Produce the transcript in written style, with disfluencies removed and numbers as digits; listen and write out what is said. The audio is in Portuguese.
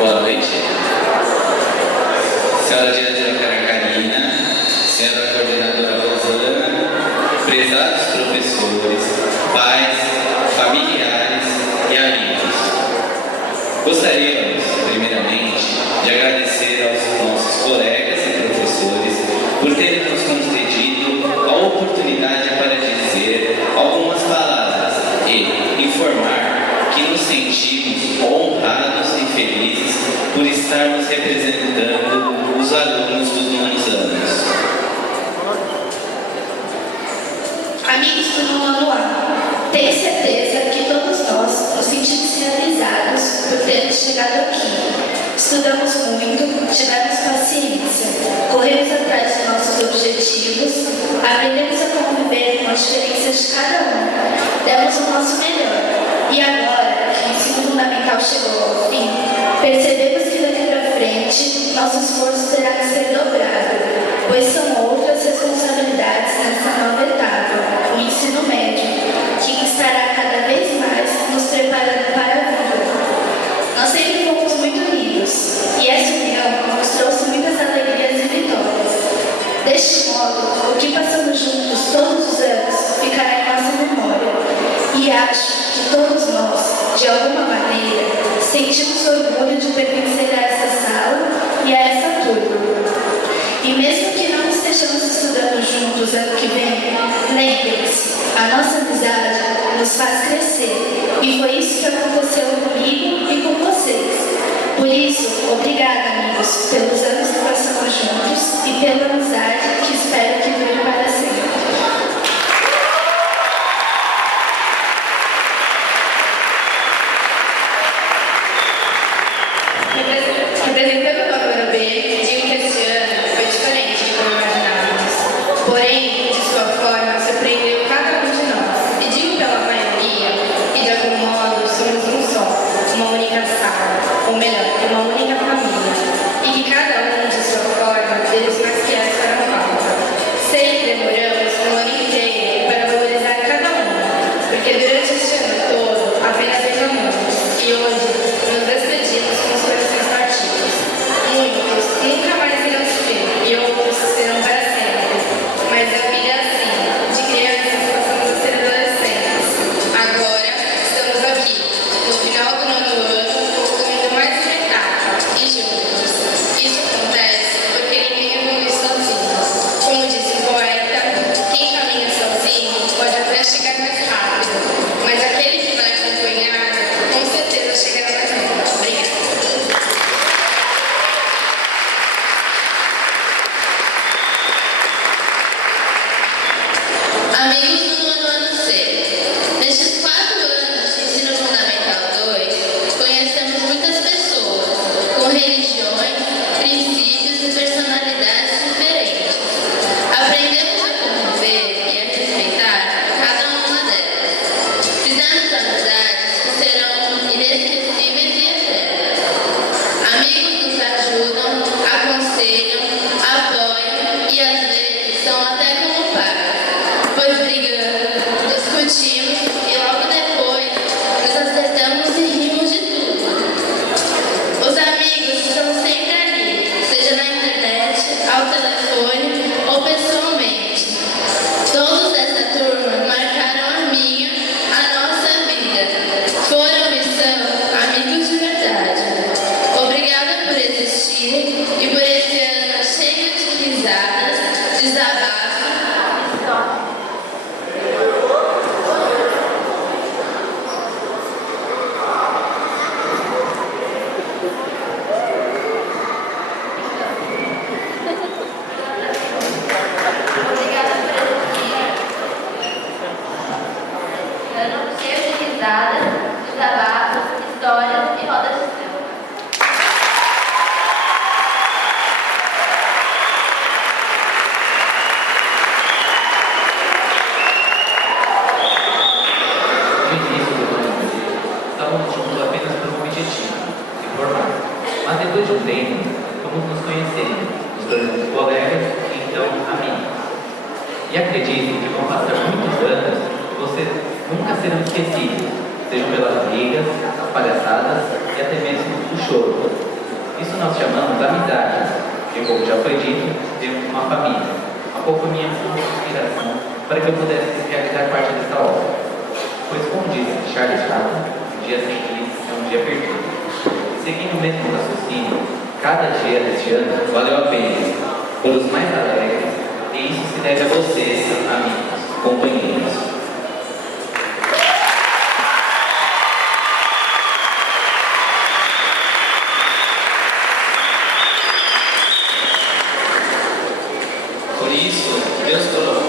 Boa noite. Senhora diretora Karina, senhora coordenadora Rosana, prezados professores, pais, familiares e amigos. Gostaríamos, primeiramente, de agradecer aos nossos colegas e professores por terem nos concedido a oportunidade para dizer algumas palavras e informar que nos sentimos honrados e felizes por estarmos representando os alunos dos nonos anos. Amigos do nono ano, tenho certeza que todos nós nos sentimos realizados por termos chegado aqui. Estudamos muito, tivemos paciência, corremos atrás de nossos objetivos, aprendemos a conviver com as diferenças de cada um, demos o nosso melhor. E agora que o ensino fundamental chegou ao fim, percebemos que daqui para frente nosso esforço terá que ser dobrado, pois são outras responsabilidades nessa nova etapa, o ensino médio, que estará cada vez mais nos preparando para a vida. Nós sempre fomos muito unidos, e essa união nos trouxe muitas alegrias e vitórias. Deste modo, o que passamos juntos todos os anos ficará em nossa memória, e acho que todos nós, de alguma maneira, sentimos orgulho de pertencer a essa sala e a essa turma. E mesmo que não estejamos estudando juntos ano que vem, lembrem-se, a nossa amizade nos faz crescer, e foi isso que aconteceu comigo e com vocês. Por isso, obrigada, amigos, pelos anos que passamos juntos e pela amizade que espero que dure para sempre. Representando o nono ano B, digo que esse ano foi diferente de como imaginávamos. Porém, de sua forma, surpreendeu cada um de nós. E digo pela maioria que, de algum modo, somos um só, uma única sala, ou melhor, uma única família. E que cada um, de sua forma, deles mais fiéis para a pauta. Sempre demoramos um ano inteiro para valorizar cada um, porque durante este ano todo apenas reclamamos. E hoje nos despedimos com os corações partidos. Muitos nunca mais irão se ver e outros serão para sempre. Mas a vida é assim, de crianças passamos a ser adolescentes. Agora estamos aqui, no final do nono ano, concluindo mais uma etapa e juntos. Isso acontece porque ninguém evolui sozinho. Como disse o poeta, quem caminha sozinho pode até chegar mais rápido, mas aquele que vai acompanhado com certeza chegará mais longe. Obrigada. Amigos do nono ano C, nestes 4 anos de ensino fundamental 2, conhecemos muitas pessoas com religiões, princípios e personalidades diferentes. Aprendemos a conviver e a respeitar cada uma delas. Fizemos amizades que serão inesquecíveis e eternas. Amigos nos ajudam, aconselham, apoiam e às vezes são até como pais. Pois brigamos, discutimos e logo depois nos acertamos e rimos de tudo. Os amigos estão sempre ali, seja na internet, ao telefone ou pessoalmente. Todos dessa turma marcaram a minha, a nossa vida. Foram e são amigos de verdade. Obrigada por existirem e por esse ano cheio de risadas, desabafos. Ano cheio de risadas, desabafos, histórias e rodas de samba. No início do ano, estávamos juntos apenas por um objetivo, se formar. Mas depois de um tempo, fomos nos conhecendo, nos tornando colegas e então amigos. E acredito que vão passar muitos anos e vocês nunca serão esquecidos, sejam pelas brigas, as palhaçadas e até mesmo o choro. Isso nós chamamos amizade, que, como já foi dito, temos uma família. Há pouco minha inspiração para que eu pudesse realizar parte dessa obra. Pois, como disse Charles Chaplin, um dia sem Cristo é um dia perdido. Seguindo o mesmo raciocínio, cada dia deste ano valeu a pena, por os mais alegres, e isso se deve a vocês, amigos, companheiros. Por isso, Deus colocou